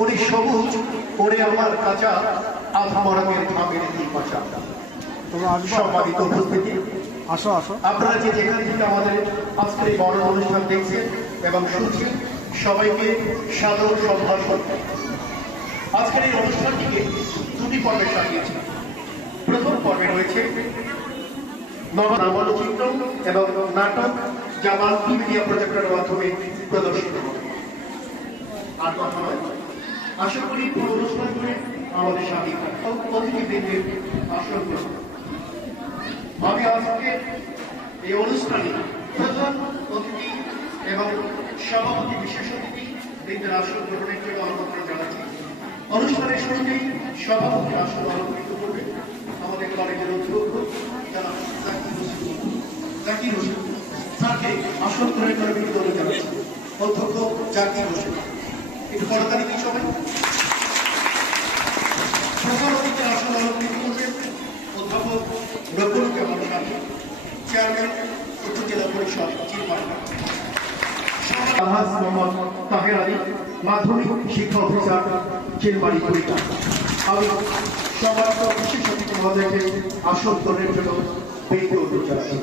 উনি সবুজ ওরে আমার কাঁচা আধা মরমের ঘামের বাঁচা। সম্মানিত উপস্থিতি, আপনারা যে যেখান থেকে আমাদের আজকের এই বড় অনুষ্ঠান দেখছেন এবং শুনছেন, সবাইকে সাদর সম্ভাষণ। আজকের এই অনুষ্ঠানটিকে দুটি পর্বে সাজিয়েছি। প্রথম পর্বে রয়েছে নামালোচিত্র এবং নাটক, যা মাল্টিমিডিয়া প্রজেক্টের মাধ্যমে প্রদর্শিত হবে। আর কথা নয়, আশা করি পুরো অনুষ্ঠান জুড়ে আমাদের সাথে অতিথিবৃন্দের আসন গ্রহণ। আমি আজকে এই অনুষ্ঠানে প্রধান অতিথি এবং সভাপতি বিশেষ অতিথি বৃন্দের আসন গ্রহণের জন্য আমন্ত্রণ জানাচ্ছি। অনুষ্ঠানের শুরুতেই সভাপতির আসন অলঙ্কৃত করবে আমাদের কলেজের অধ্যক্ষ যারা জাকির হোসেন স্যারকে আসন গ্রহণ করে বিনোদন জানাচ্ছি। অধ্যক্ষ জাকির হোসেন, একটু করতালি কি সবাই। প্রধান অতিথির আসন অলঙ্কৃত করবেন অধ্যাপক রকুলকে আমার সাথে, চেয়ারম্যান উপজেলা পরিষদ চিরপাড়া। আলহাজ মোহাম্মদ তাহের আলী, মাধ্যমিক শিক্ষা অফিসার চিলমারি কুড়িটা। আমি সমস্ত বিশেষ অতিথি মহোদয়কে আসন গ্রহণের জন্য বিনীত অনুরোধ জানাচ্ছি।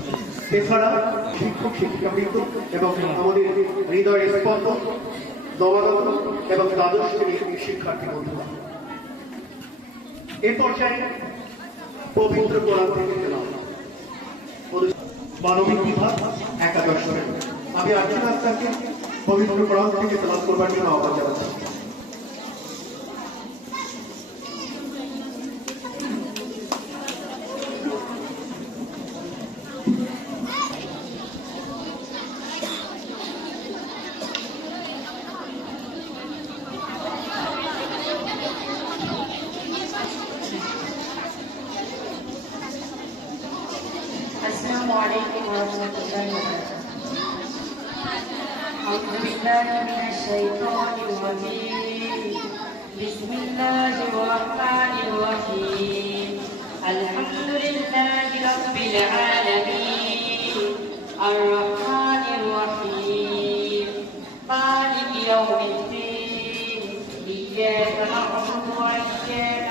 এছাড়া শিক্ষক শিক্ষিকাবৃন্দ এবং আমাদের হৃদয়ের স্পন্দন, নবাগত এবং দ্বাদশ শ্রেণীর শিক্ষার্থী বন্ধুরা, এ পর্যায়ে পবিত্র কোরআন থেকে তেলাওয়াত মানবিক বিভাগ একাদশ শ্রেণী। আমি আর্জুন আক্তারকে পবিত্র কোরআন থেকে তেলাওয়াত করবার জন্য আহ্বান জানাচ্ছি। السلام عليكم ورحمة الله وبركاته. أعوذ بالله من الشيطان الرجيم. بسم الله الرحمن الرحيم. الحمد لله رب العالمين الرحمن الرحيم مالك يوم الدين. إياك نعبد وإياك